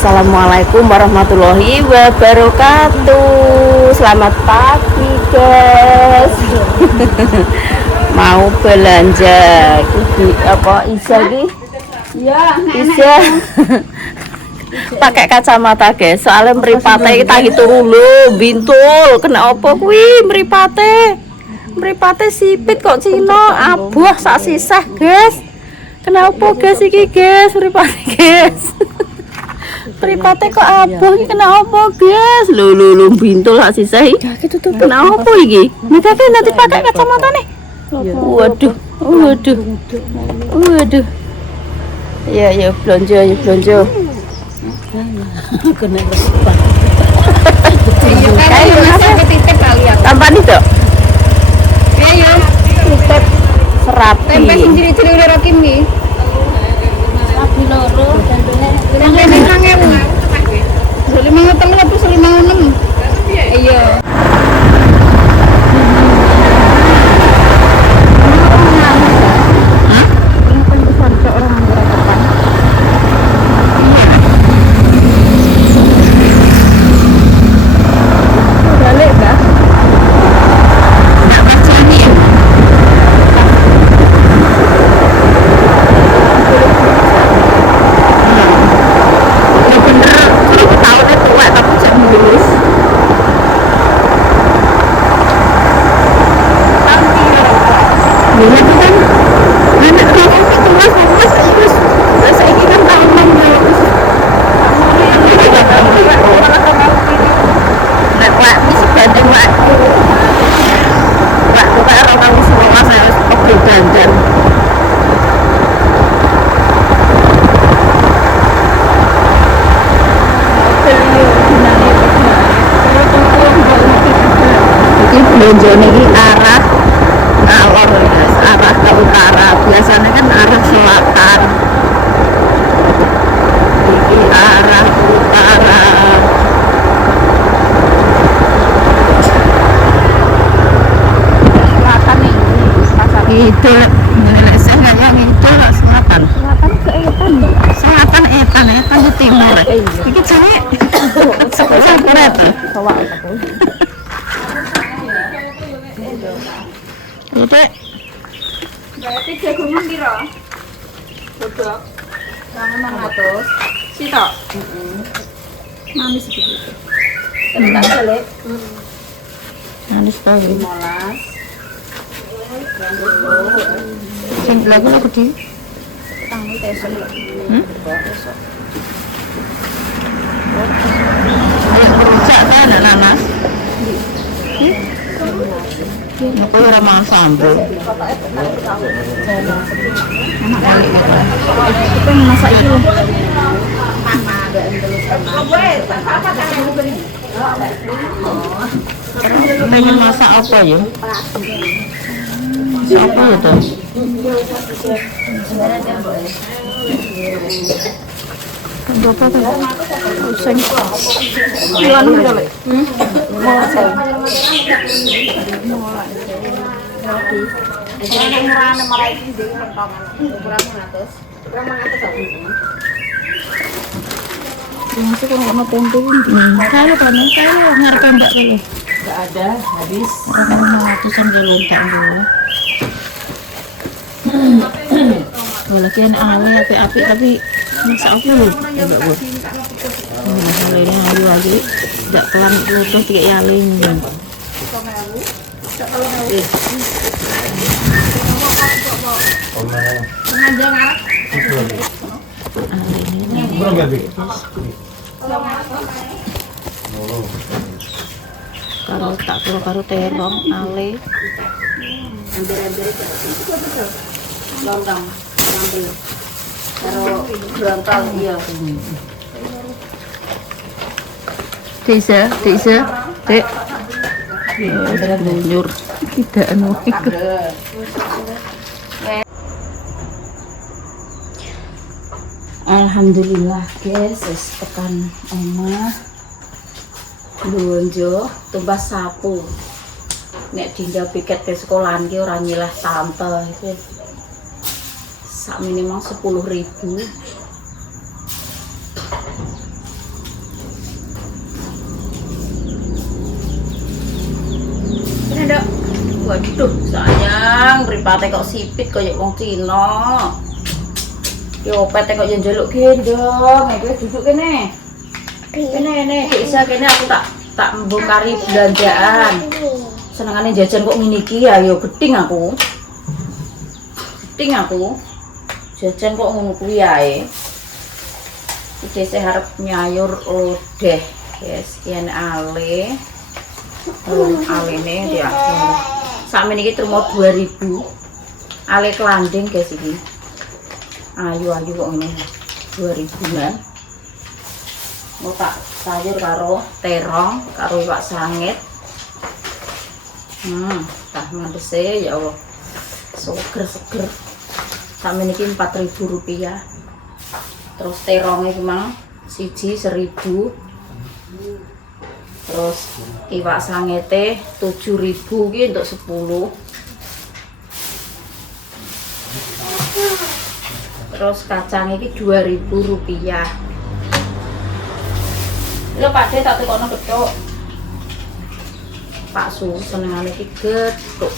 Assalamualaikum warahmatullahi wabarakatuh. Selamat pagi guys. Mau belanja gigi apa Isa ki? Iya, Isa. Pakai kacamata guys. Soalnya mripate kita turu lho, bintul. Kena apa kuwi mripate? Mripate sipit kok Cina, abuh sak sisah guys. Kenapa guys iki guys mripate guys? Mripate kok abuh iki kenapa guys? Lho bintul sak sisah iki. Kenapa iki? Mikake nanti pakai kacamata nih. Waduh. Ya belanja. kena resep. Kayak Sampai titip kali ya. tampan itu. Ayo, Titip serapi. tempe sing ciri-ciri udah rokim nih. Sapi loro Tempe ning 5.000. 5.000 apa 5.6? Iya. Belanja ini arah ngalor guys, arah ke utara. Biasanya kan arah selatan. Ini arah utara. Selatan nih. Pasar Itu nilai saya yang itu lah selatan. selatan ke etan. Selatan etan di timur. Iki cewek. Sekolah itu. Sawak. Itu Berarti jagungan piro? Bodok. 600. Sitok. Manis begitu. Tapi tak jelek. manis sekali. 15. Sing lagi aku di. Tangi tesel. Rujak kan ada nanas. Aku ora mau sambel. Kita masak itu. Pengen masak apa ya? Apa ya tuh? Berapa tuh? Useng. Kiloan udah lek. Mau saya. Masih kalau mau tempe ini. Kalau panen kalau ngarep mbak kalau. enggak ada, habis. Orang ratusan kalau tak dulu. Walaupun awal api tapi masak apa lu? Enggak buat. Masalahnya ayu lagi. Tidak kelam utuh tiga yaling. Kalau tak karo terong ale. Lontong, ngambil. Taruh brontol iya. Desa, dek. Nyur, tidak anu. Alhamdulillah guys, wis tekan omah. Belanja tumbas sapu. Nek dinda piket ke sekolahan ki ora nyilah tante iki. Sak minimal 10.000. Aduh, sayang, mripate kok sipit koyo wong Cina. Yo pete kok yo njaluk gendong, kowe duduk kene. Kene, bisa kene aku tak mbongkari belanjaan. Senengane jajan kok ngene iki ya, yo geding aku. Jajan kok ngono kuwi ae. Iki saya harap nyayur lodeh, guys. Yen ale. Alene ya. Sakmene iki terima 2000. Ale kelanding guys iki. Ayu kok ngene. 2000-an. Mau tak sayur karo terong, karo iwak sangit. Tah mandese ya Allah. Seger. Sakmene iki 4.000 rupiah. Terus terongnya memang siji 1.000. Terus iwak sangete 7.000 iki untuk 10. Terus kacang iki 2.000 rupiah. Lho Pak De tak tekono gethuk. Pak Su senengane iki gethuk.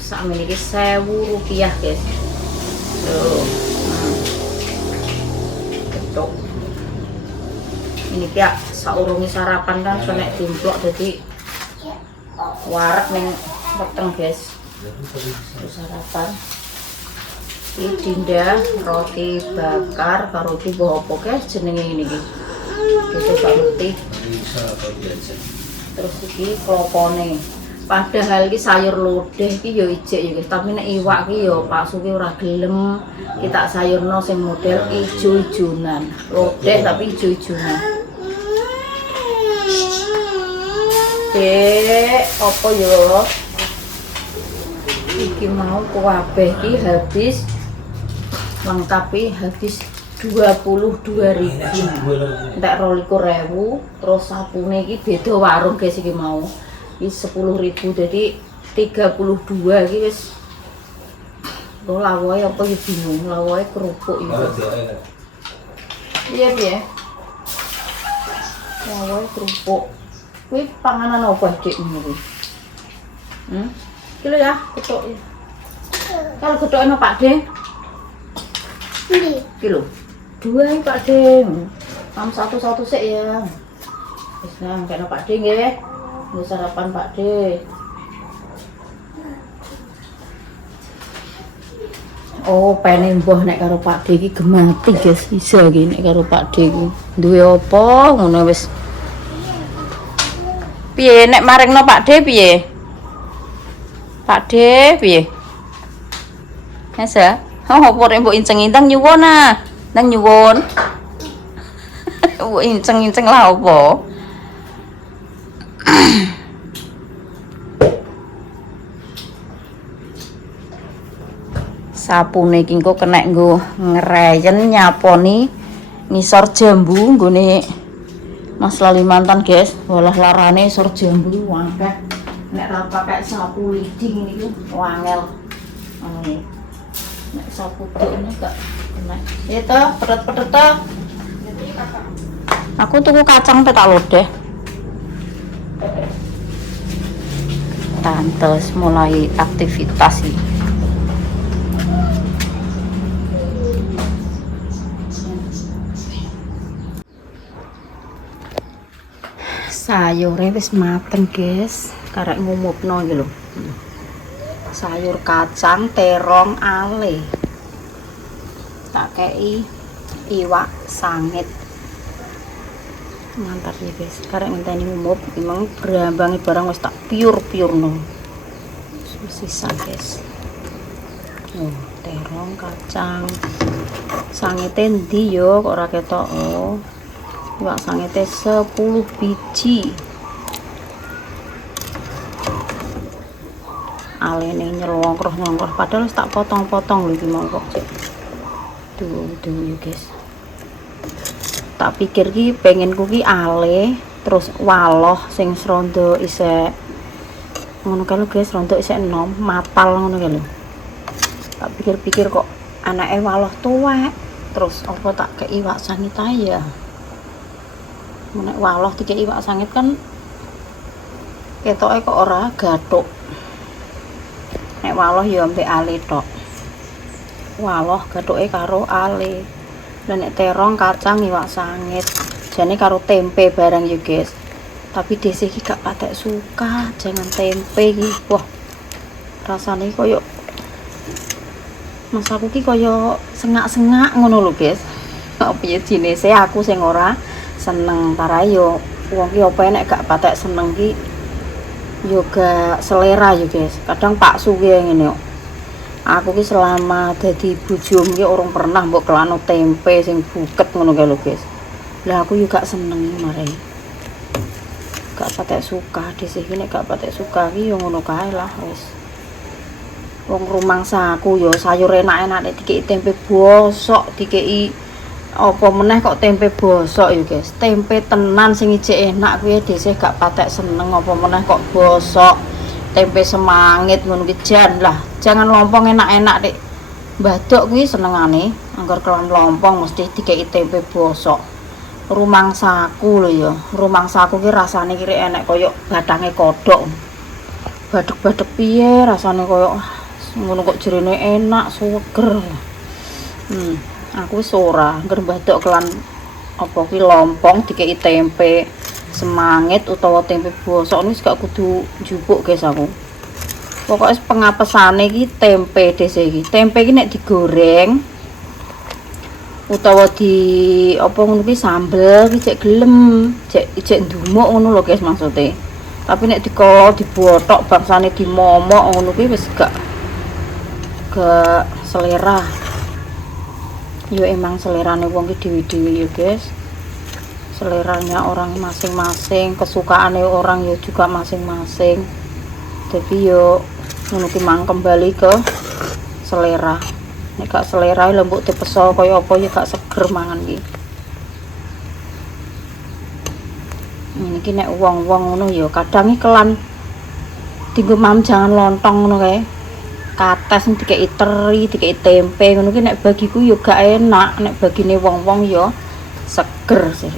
Sakmene iki 1.000 rupiah, guys. Tuh. Ini kayak saurungi sarapan kan sonek dimplok jadi warak ning weteng guys. Sarapan ini dinda roti bakar karo iki mbah apa guys jenenge ini iki. Gitu gak ngerti. Terus iki klopone. Padahal iki sayur lodeh iki yo ijek ya guys, tapi nek iwak iki yo Pak Suki ora gelem kita sayurno sing model ijo-ijonan. Lodeh tapi ijo-ijonan. Dek, apa yo? Iki mau kabeh iki habis lengkapi habis 22.000. Ndak 22.000, terus sapune iki beda warung guys iki mau. Iki 10.000 jadi 32 iki wis. Lho lawoe apa ya bingung, lawoe kerupuk iki. Iya piye? Lawoe kerupuk. Kuwi panganan apa Dik ngono kuwi? Iki lho ya, gethuk. Kalau gethuknya Pak De. Iki lho. 2 iki Pak De. Am satu sik ya. Wis nang kene Pak De nggih. Nggih sarapan Pak De. Oh, pene mbah nek karo Pak De iki gemati guys, bisa iki nek karo Pak De iki. Duwe apa ngono wis. Piye nek maringno Pak De piye? Pak De piye? Asa? Apa nek mbok inceng-inceng nyuwun ah. Nang nyuwun. Mbok inceng-inceng lah apa? Sapune iki engko kena nggo ngreyen nyaponi ngisor jambu nggone Mas Lalimantan guys, walah larane sor jambu akeh. Nek ra pakai sapu liding niku wangel. Ngene. Nek sapu dene gak kena. Ya to, pedhet-pedhet to. Aku tuku kacang tak lodeh. Tante mulai aktivitas iki. Sayure wis mateng guys, karek ngumupno iki lho. Sayur kacang, terong, ale. Tak kei iwak sangit. Mantap ya guys, karek ngenteni ngumup, memang berambangi barang wis tak piur-piurno. Sisa guys. Oh, terong, kacang. Sangite ndi yo kok ora ketok. Oh. Iwak sangite 10 biji. Alene nyelongkroh-nyelongkroh padahal wis tak potong-potong lho iki mau kok. Tuh guys. Tak pikir ki pengenku ki ale terus waloh sing srondo isih ngono kan guys, rondo isih enom, matal ngono kan lho. Tak pikir-pikir kok anake waloh tuwek. Terus apa tak kei iwak sangit ae ya. Nek waloh dikek iwak sangit kan ketoke kok ora gathuk. nek waloh ya ambek ale tok. Waloh gathuke karo ale. Lah nek terong kacang iwak sangit. Jane karo tempe barang ya, guys. Tapi dhisik iki gak patek suka jangan tempe iki. Wah. Rasane koyo Mas aku ki koyo sengak-sengak ngono lho, guys. Apa ya jenenge aku sing ora seneng parae yo wong ki apa nek gak patek seneng ki yo gak selera yo, guys. Kadang paksu ki ngene kok. Aku ki selama dadi bojomu ki orang pernah mbok kelano tempe sing buket ngono kae lho, guys. Lah aku yo gak seneng mare. Gak patek suka dhisik iki nek gak patek suka ki yo ngono kae lah wis. Wong rumangsa aku yo sayur enak-enak nek dikeki tempe bosok, dikeki apa meneh kok tempe bosok yo, guys. Tempe tenan sing ijek enak kuwi dhisik gak patek seneng apa meneh kok bosok. Tempe semangit ngono ki jan lah. Jangan lompong enak-enak nek mbadok kuwi senengane, angger kelan lompong mesti dikeki tempe bosok. Rumangsaku lho ya, rumangsaku ki rasane kira enek koyo bathange kodhok. Badhek-badhek piye rasane koyo ngono kok jerene enak suger. Aku wis ora angger mbadok kelan apa ki lompong dikeki tempe semangit utawa tempe bosok wis gak kudu njupuk, guys. Aku pokoknya pengapesane iki tempe dhisik iki. Tempe iki nek digoreng utawa di apa ngono ki sambel ki cek gelem, cek ndumuk ngono lho, guys, maksude. Tapi nek dikolo dibothok bangsane dimomok ngono ki wis gak selera. Yo emang selerane wong ki dewi-dewi yo, guys. Seleranya orang masing-masing, kesukaane orang yo juga masing-masing. Tapi yo ngono ki mang kembali ke selera. Nek gak selera lembuk dipeso kaya apa ya gak seger mangan iki. Ini ki nek wong-wong ngono ya kadang iki kelan dienggo mam jangan lontong ngono kae. Kates dikeki teri, dikeki tempe ngono ki nek bagiku ya gak enak, nek bagine wong-wong ya seger sih.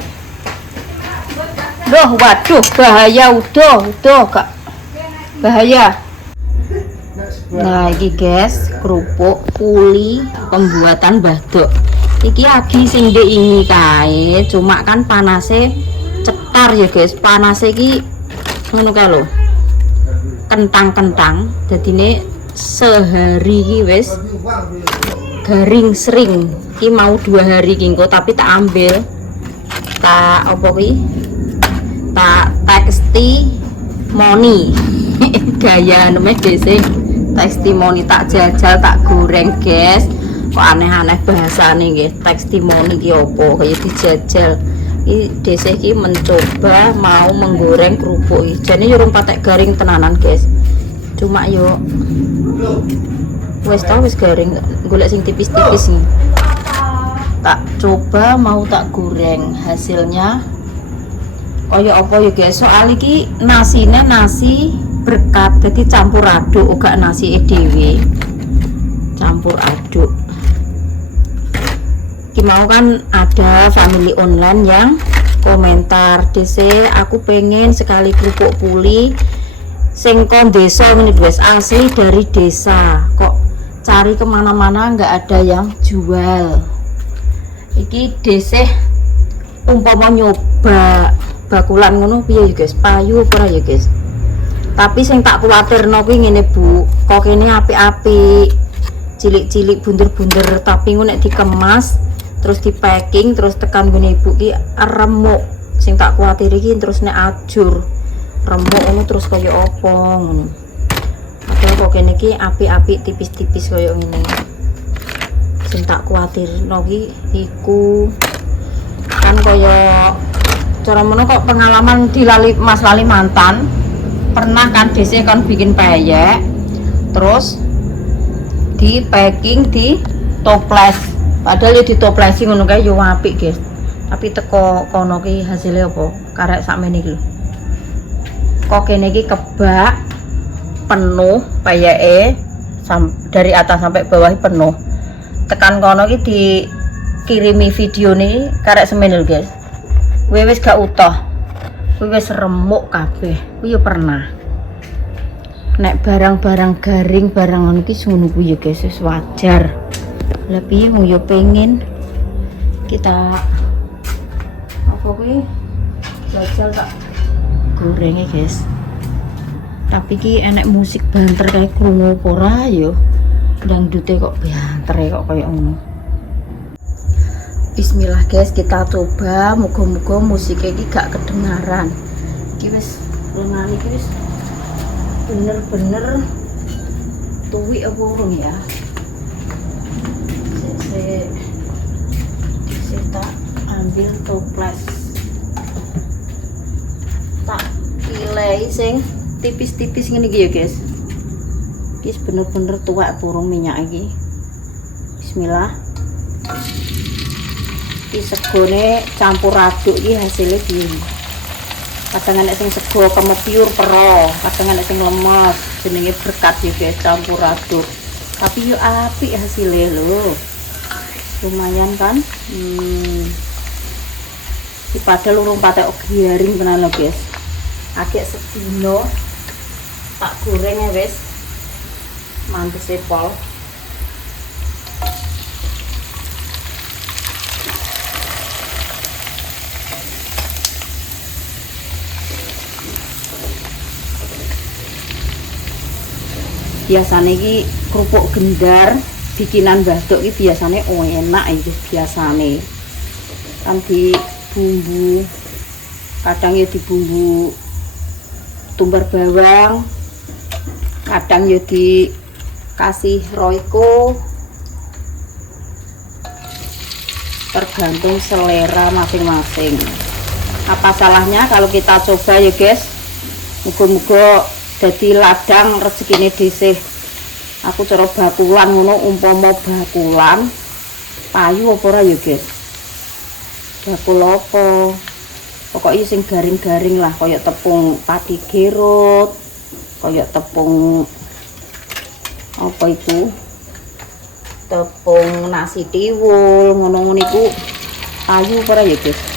Duh, waduh bahaya udah gak bahaya. Nah iki, guys, kerupuk puli pembuatan badok. Iki lagi sing ndek ini kae, cuma kan panase cetar ya, guys. Panase iki ngono kae lho. Kentang-kentang. Dadine sehari iki wis garing sering. Iki mau 2 hari iki engko tapi tak ambil. Tak apa kuwi? Tak testimoni. Gaya namanya dhisik. Testimoni tak jajal tak goreng, guys. Kok aneh-aneh bahasane nggih. Testimoni ki opo kaya dijajal. Iki dhisik iki mencoba mau menggoreng kerupuk iki. Jane yo patek garing tenanan, guys. Cuma yo wis garing, golek sing tipis-tipis iki. Tak coba mau tak goreng. Hasilnya kaya apa ya, guys. Soal iki nasine nasi berkat jadi campur aduk uga nasi dhewe campur aduk. Ki mau kan ada family online yang komentar dhisik aku pengen sekali kerupuk puli sing kon desa ngene, guys, asli dari desa kok cari kemana-mana nggak ada yang jual. Iki dhisik umpama nyoba bakulan ngono piye ya, guys, payu ora ya, guys. Tapi sing tak kuwatirno kuwi ngene, Bu. Kok kene apik-apik. Cilik-cilik bunder-bunder tapi ngono nek dikemas terus di packing terus tekan ngene Ibu ki remuk. Sing tak kuwatir iki terus nek ajur remuk ngono terus kaya apa ngono. Padahal kok kene iki apik-apik tipis-tipis kaya ngene. Sing tak kuwatirno ki iku kan kaya cara mono kok pengalaman di Mas Lali mantan. Pernah kan dhisik kan bikin peyek terus di packing di toples, padahal ya di toplesi ngono kae yo apik, guys. Tapi teko kono ki hasilnya apa karek sakmene iki lho. Kok kene iki kebak penuh peyeke dari atas sampai bawah penuh. Tekan kono ki dikirimi video nih karek semene lho, guys. Wis gak utuh. Kuwi wis remuk kabeh. Kuwi yo pernah. nek barang-barang garing barang ngono ki ngono kuwi ya guys wis wajar. Lah piye wong ya pengen kita apa kuwi belajar tak goreng ya guys. Tapi ki enek musik banter kayak krungu apa ora ya. Dangdute kok banter kok kayak ngono. Bismillah guys, kita coba muga-muga musiknya ini gak kedengaran. Iki wis lengan iki wis bener-bener tuwi apa urung ya. Saya tak ambil toples. Tak pilih sing tipis-tipis ngene iki ya guys. Iki bener-bener tuwek burung minyak iki. Bismillah. Iki segone campur aduk iki hasilnya piye. Kadang enek sing sego kemetiur pero, kadang enek sing lemes, jenenge berkat ya guys, campur aduk. Tapi yo apik hasilnya lho. Lumayan kan? Iki padahal urung patek garing tenan lho guys. Agek sedino tak goreng ya guys. Mantese pol. Biasanya ini kerupuk gendar bikinan Mbah Dok ini biasanya enak itu biasanya kan di bumbu, kadang ya di bumbu tumbar bawang, kadang ya dikasih royco, tergantung selera masing-masing. Apa salahnya kalau kita coba ya guys, muga-muga jadi ladang rezekine dhisik. Aku cara bakulan ngono, umpama bakulan payu apa ora ya guys. Bakul apa? Pokoknya sing garing-garing lah, kayak tepung padi gerut, kayak tepung apa itu? Tepung nasi tiwul, ngono-ngono iku payu apa ora ya guys.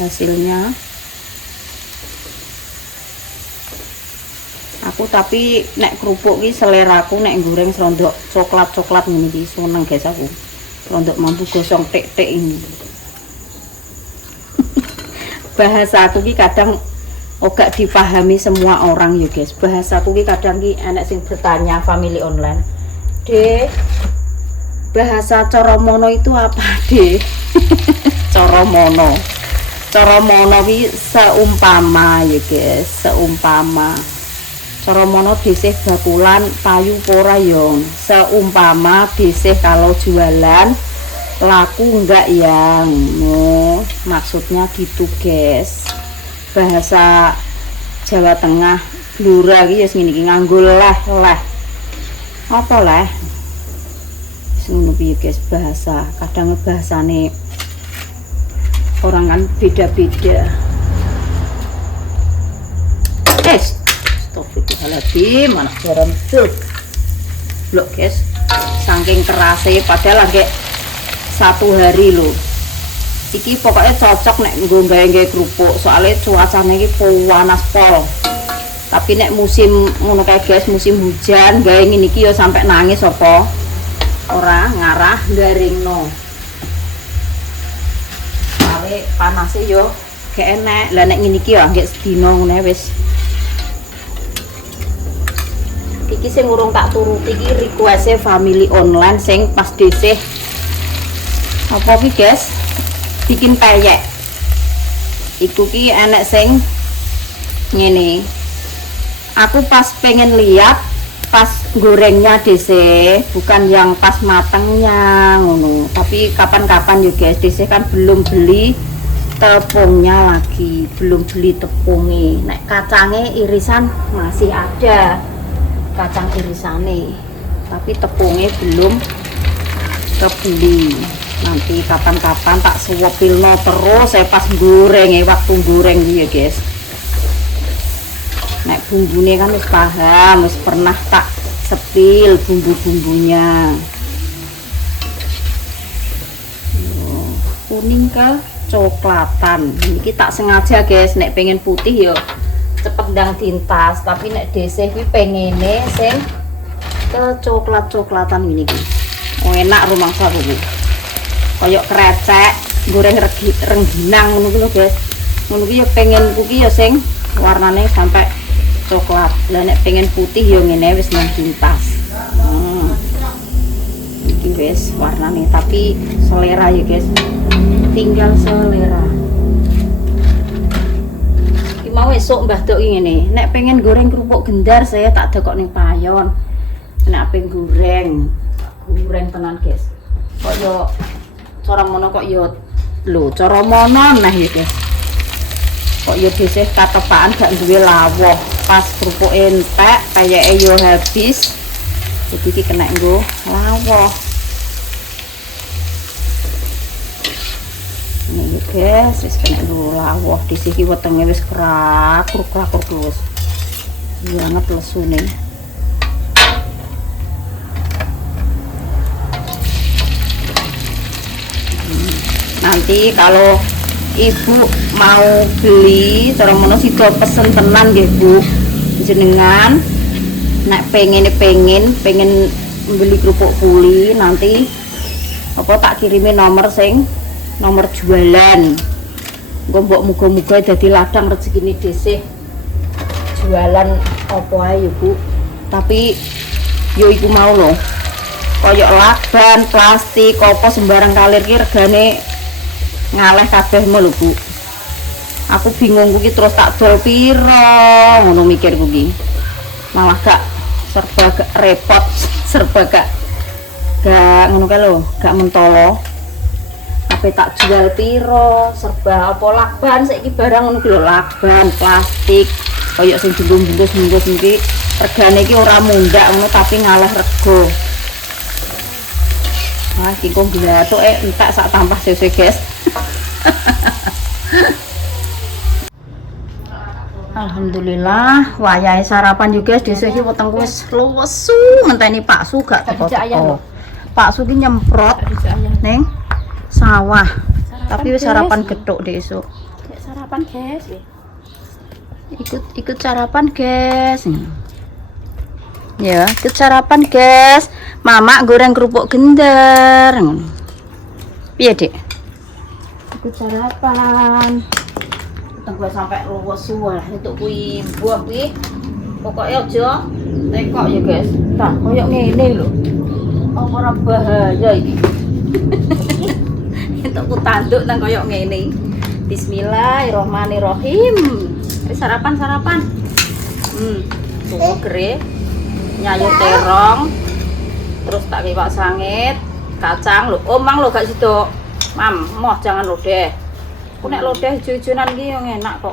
Hasilnya aku tapi nek kerupuk ki seleraku nek goreng serondok coklat-coklat ngene iki seneng guys aku. Serondok mampu gosong tek-tek ini. Bahasa aku ki kadang gak dipahami semua orang ya guys. Bahasa aku ki kadang ki enek sing bertanya family online. Dek, bahasa coromono itu apa, Dek? Coromono. Coromono ki seumpama ya guys, seumpama. Coromono dhisih bakulan payu pora yong. Seumpama dhisih kalau jualan laku enggak yang. No, maksudnya gitu guys. Bahasa Jawa Tengah Blura ki ya ngene iki nganggo leh. Apa leh? Ngono piye guys bahasa. Kadang bahasane orang kan beda-beda. Astagfirullahaladzim, anak garam tuh. Loh guys, saking kerasnya padahal lagi 1 hari loh. Iki pokoknya cocok nek nggo gawe kerupuk, soalnya cuacanya iki panas pol. Tapi nek musim ngono kae guys, musim hujan gawe ngene iki ya sampai nangis apa? Ora ngarah garingno. Panasnya yo gak enak lah nek ngene iki ya nggih sedina ngene wis. Iki sing urung tak turuti iki request family online sing pas dhisik apa ki guys bikin peyek. Iku ki enek sing ngene. Aku pas pengen lihat pas gorengnya dhisik, bukan yang pas matangnya ngono. Tapi kapan-kapan ya guys, dhisik kan belum beli tepungnya lagi, belum beli tepungnya. Nek kacangnya irisan masih ada, kacang irisannya, tapi tepungnya belum kebeli. Nanti kapan-kapan tak suwepilno terus saya pas goreng waktu goreng ya guys. Nek bumbunya kan wis paham, wis pernah tak sepil bumbu-bumbunya. Kuning kah? kecoklatan. Iki tak sengaja guys, nek pengen putih yo cepet ndang tintas, tapi nek desih kuwi pengene sing kecoklat-coklatan ini iki. Oh, enak rumangsa kuwi. Kayak krecek, goreng rengginang ngono kuwi lho guys. Ngono kuwi yo pengen kuwi yo sing warnane sampai coklat. Lah nek pengen putih yo ngene wis nang tintas. Iki wis warnane, tapi selera ya guys. Tinggal selera. Iki mau esuk Mbah Dok ngene. Nek pengen goreng kerupuk gendar saya tak dekok ning payon. Nek pengen goreng tenan guys. Kok yo cara mono kok yo lho, cara mono nah ya guys. Kok yo dhisik katepaan gak duwe lawuh. Pas kerupuk entek kayake yo habis. Jadi iki kena nggo lawuh. Ini guys, wis kena nggo lawuh. Dhisik iki wetenge wis krak-krak terus. Banget lesune. Nanti kalau ibu mau beli cara mono sida pesen tenan nggih Bu. Jenengan nek pengen beli kerupuk kuli nanti apa tak kirimi nomor jualan. Engko mbok muga-muga dadi ladang rezekine dhisik. Jualan apa ae ya Bu. Tapi yo iku mau lho. Kayak lakban, plastik, apa sembarang kalir ki regane ngaleh kabeh lho Bu. Aku bingung kuwi terus tak dol piro ngono mikir kuwi. Malah gak serba gak repot, serba gak ngono kae lho, gak mentolo. Ape tak jual piro, serba apa lakban saiki barang ngono ki lho, lakban, plastik, kaya sing bungkus-bungkus iki regane iki ora mundak ngono tapi ngaleh rego. Nah, iki kok glatoke entek sak tampah sese guys. Alhamdulillah wayahe sarapan juga dhisik iki wetengku wis lesu ngenteni Pak Su gak teko. Pak Su ki nyemprot ning sawah. Tapi wis sarapan gethuk besok. Sarapan guys. Ikut sarapan guys. Ya, ikut sarapan guys. Mama goreng kerupuk gendar. Piye, Dik? Ikut sarapan. Tunggu sampai luwes lah untuk kuwi buah kuwi. Pokoke aja tekok ya, guys. Tah, koyo ngene lho. Apa ora bahaya iki. Entuk tanduk nang koyo ngene. Bismillahirrahmanirrahim. Wis sarapan. Tuku gere. Nyayur terong. Terus tak kiwak sangit, kacang lho. Omang lho gak sido. Mam, moh jangan lodeh. Aku nek lodeh ijo-ijonan iki yang enak kok.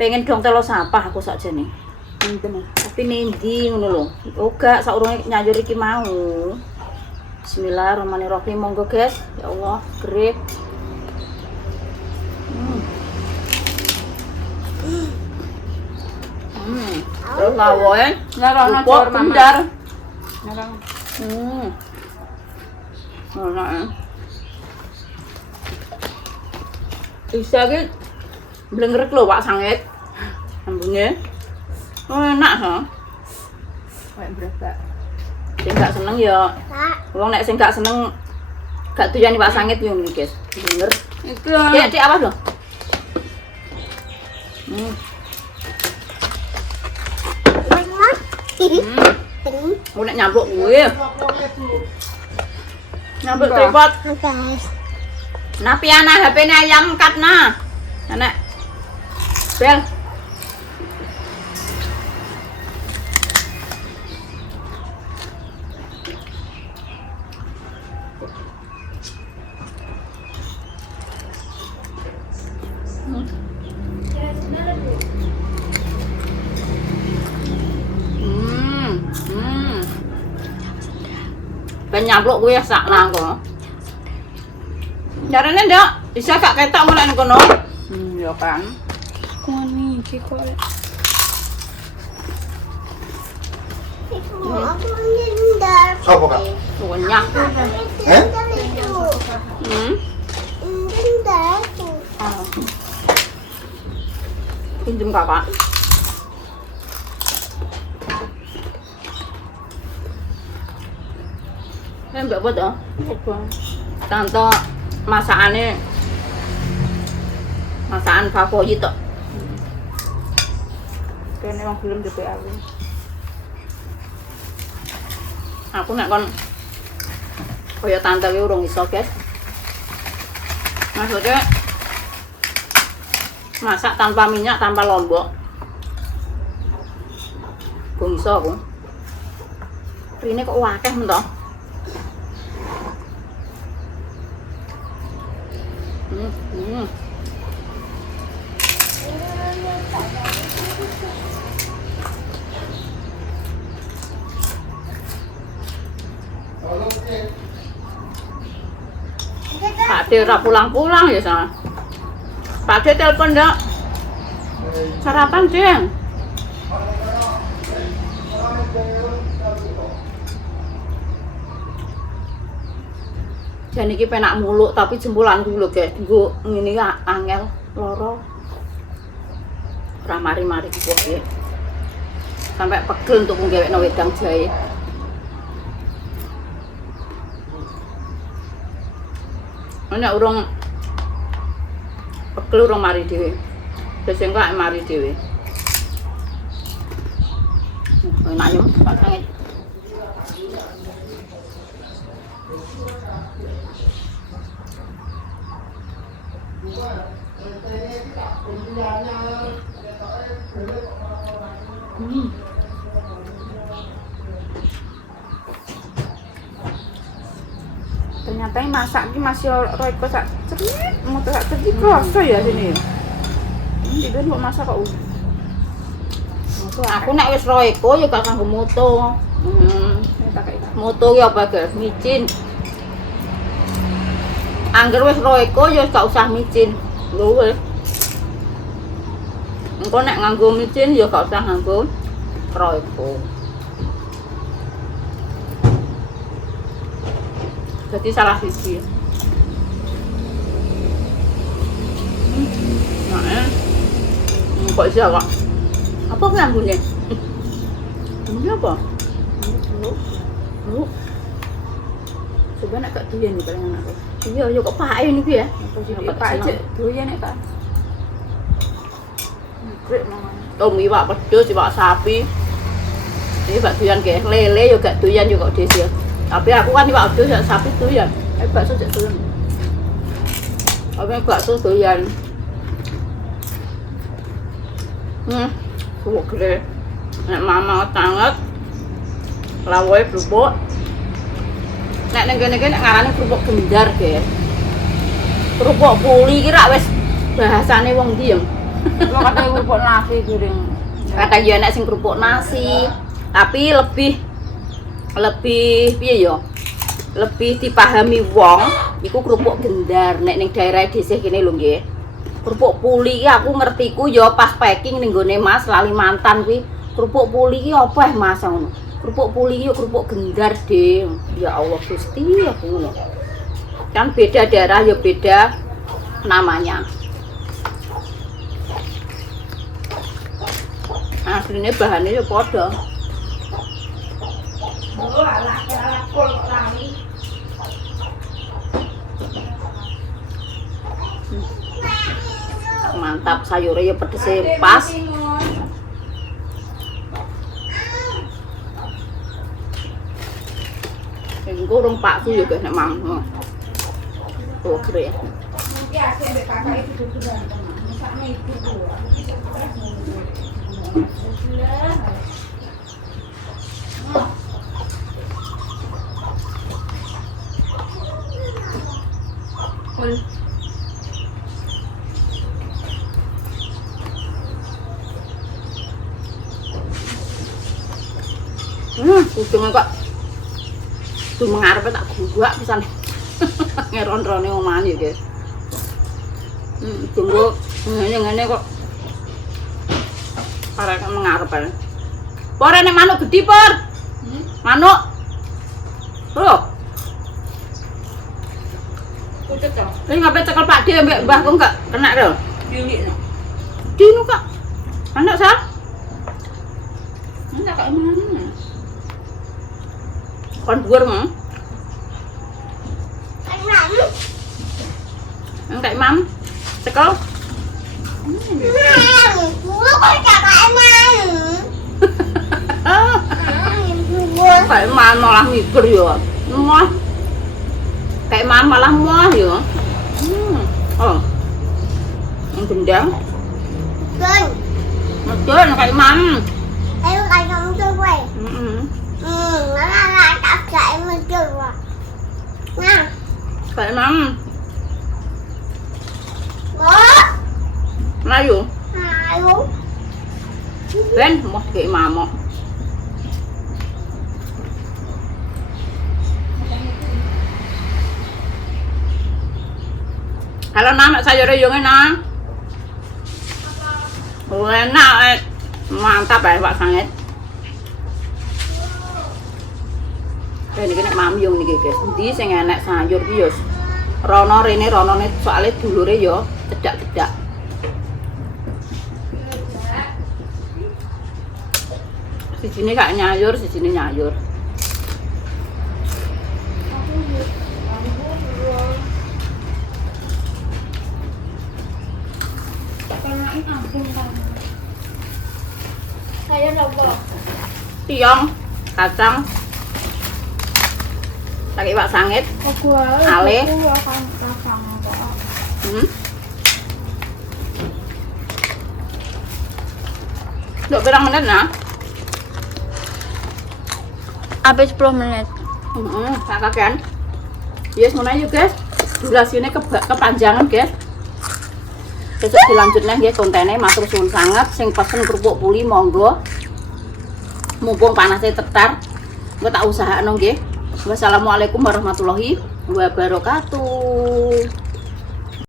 Pengen dong telo sampah aku sakjane. Tapi nendi ngono lho. Oh gak saurunge nyayur iki mau. Bismillahirrahmanirrahim. Monggo guys. Ya Allah, grip. Terus lawoe Narono kerupuk gendar. Narang. Enak. Bisa ki blengrek lho Pak Sangit. Ambune. Oh enak ha. Kayak berapa? Sing gak seneng ya. Wong nek sing gak seneng gak doyan Pak Sangit yo ngene guys. Bener. Itu Ya, Dik apa lho? Mau nek nyampluk kuwi. Nyampluk tripod. Nah, piana HP-ne ayam katna. Anak. Bel. Ben nyampluk kuwi sak nang kono. Jarane ndak bisa gak ketok mulai nang kono. Ya kan. Kuwi iki kok. Sopo Kak? Sunyah. Eh? pinjem kakak. Mbak buat ya? Tante masakannya masakan favorit tok. Kene wong film DP aku nek kon kaya tante ki urung iso, guys. Maksudnya masak tanpa minyak, tanpa lombok. Belum iso aku. Rine kok wakeh men to? Pak De ora pulang-pulang ya sana. Pak De telepon ndak? Sarapan, Deng. Jan iki penak muluk tapi jempulan dulu guys. Nggo ngene iki angel loro. Ora mari-mari kok ya. Sampai pegel untuk nggawekno wedang jahe. Ana urung pegel urung mari dhewe. Wis engko mari dhewe. Enak yo, Pak Kang. Ternyata yang masak ini masih roiko sak cerit, mau tak cerit kroso ya sini ya. Ini dia mau masak kok. Aku nak wis roiko ya gak kanggo moto. Moto ya apa guys? Micin. Angger wis roiko ya gak usah micin. Lho wis. Engko nek nganggo micin ya gak usah nganggo roiko. Jadi salah sisi. Nah, kok bisa kok? Apa ngambune? Ini apa? Lu. Coba nak kat doyan ni paling anak aku. Iya, yo kok pae niki ya. Apa pae aja doyan nek Kak. Grek mangan. Tom iwak pedhus, iwak sapi. Ini bak doyan ke lele yo gak doyan yo kok Des ya. Tapi aku kan iwak pedhus sapi doyan. Bakso jak doyan. Apa bakso doyan. Suwuk gede. Nek mama tanget lawoe kerupuk. Nek ning kene nek ngarane kerupuk gendar, guys. Kerupuk puli ki rak wis bahasane wong ndi, Yang? Wong kata kerupuk nasi goreng. Kata ya nek sing kerupuk nasi, tapi lebih piye ya? Lebih dipahami wong iku kerupuk gendar. Nek ning daerah desa kene lho nggih. Kerupuk puli ki aku ngertiku ya pas packing ning gone Mas Kalimantan kuwi. Kerupuk puli ki apa Mas ngono? Kerupuk puli ki kerupuk gendar, Ding. Ya Allah Gusti, aku ngono. Kan beda daerah ya beda namanya. Aslinya bahannya ya padha. Mantap, sayurnya ya pedesnya pas. Ini kurang paksu juga nek mam. Oh, keren. Nanti asyik mbek kakak itu sudah misaknya itu tuh. Ujungnya kok tuh mengarep tak gua pisan. Ngeron-rone omahan ya, guys. Tunggu ngene kok. Para mengarep ae. Por nek manuk gedhi, Por. Manuk. Bro. Udah toh. Ini ngapain cekel Pak De mbek Mbah kok enggak kena lho. Diulikno. Dino Kak. Anak sah? Enggak kayak mana? Kon dhuwur mah. Kayak mam. Tekel. Kayak mam malah mikir ya. Muah. Kayak mam malah muah ya. Oh. Yang gendang. Betul kayak mam. Em cái không chơi quay. Nó là tập chạy mà chơi à. Nha. Kayak mam. Bố. Melayu. Ayo. Ben, mau kayak mama. Kalau nama sayur yang enak. Enak, mantap ya Pak Sanget. Ini kena mami yang nih guys. Di sing enak sayur ki yo. Rono rene soalnya dulure yo cedak-cedak. Sijine gak nyayur, sijine nyayur. Saya coba. Tiong, kacang. Lagi Pak Sangit. Aku Ale. Aku akan pasang kok. Duk berapa menit nah? Habis 10 menit. Kakak kan? Yes, mana yuk guys? Durasinya kepanjangan guys. Besok dilanjutnya ya kontennya matur suwun sangat. Sing pesen kerupuk puli monggo. Mumpung panasnya tetar, gue tak usaha nong. Wassalamualaikum warahmatullahi wabarakatuh.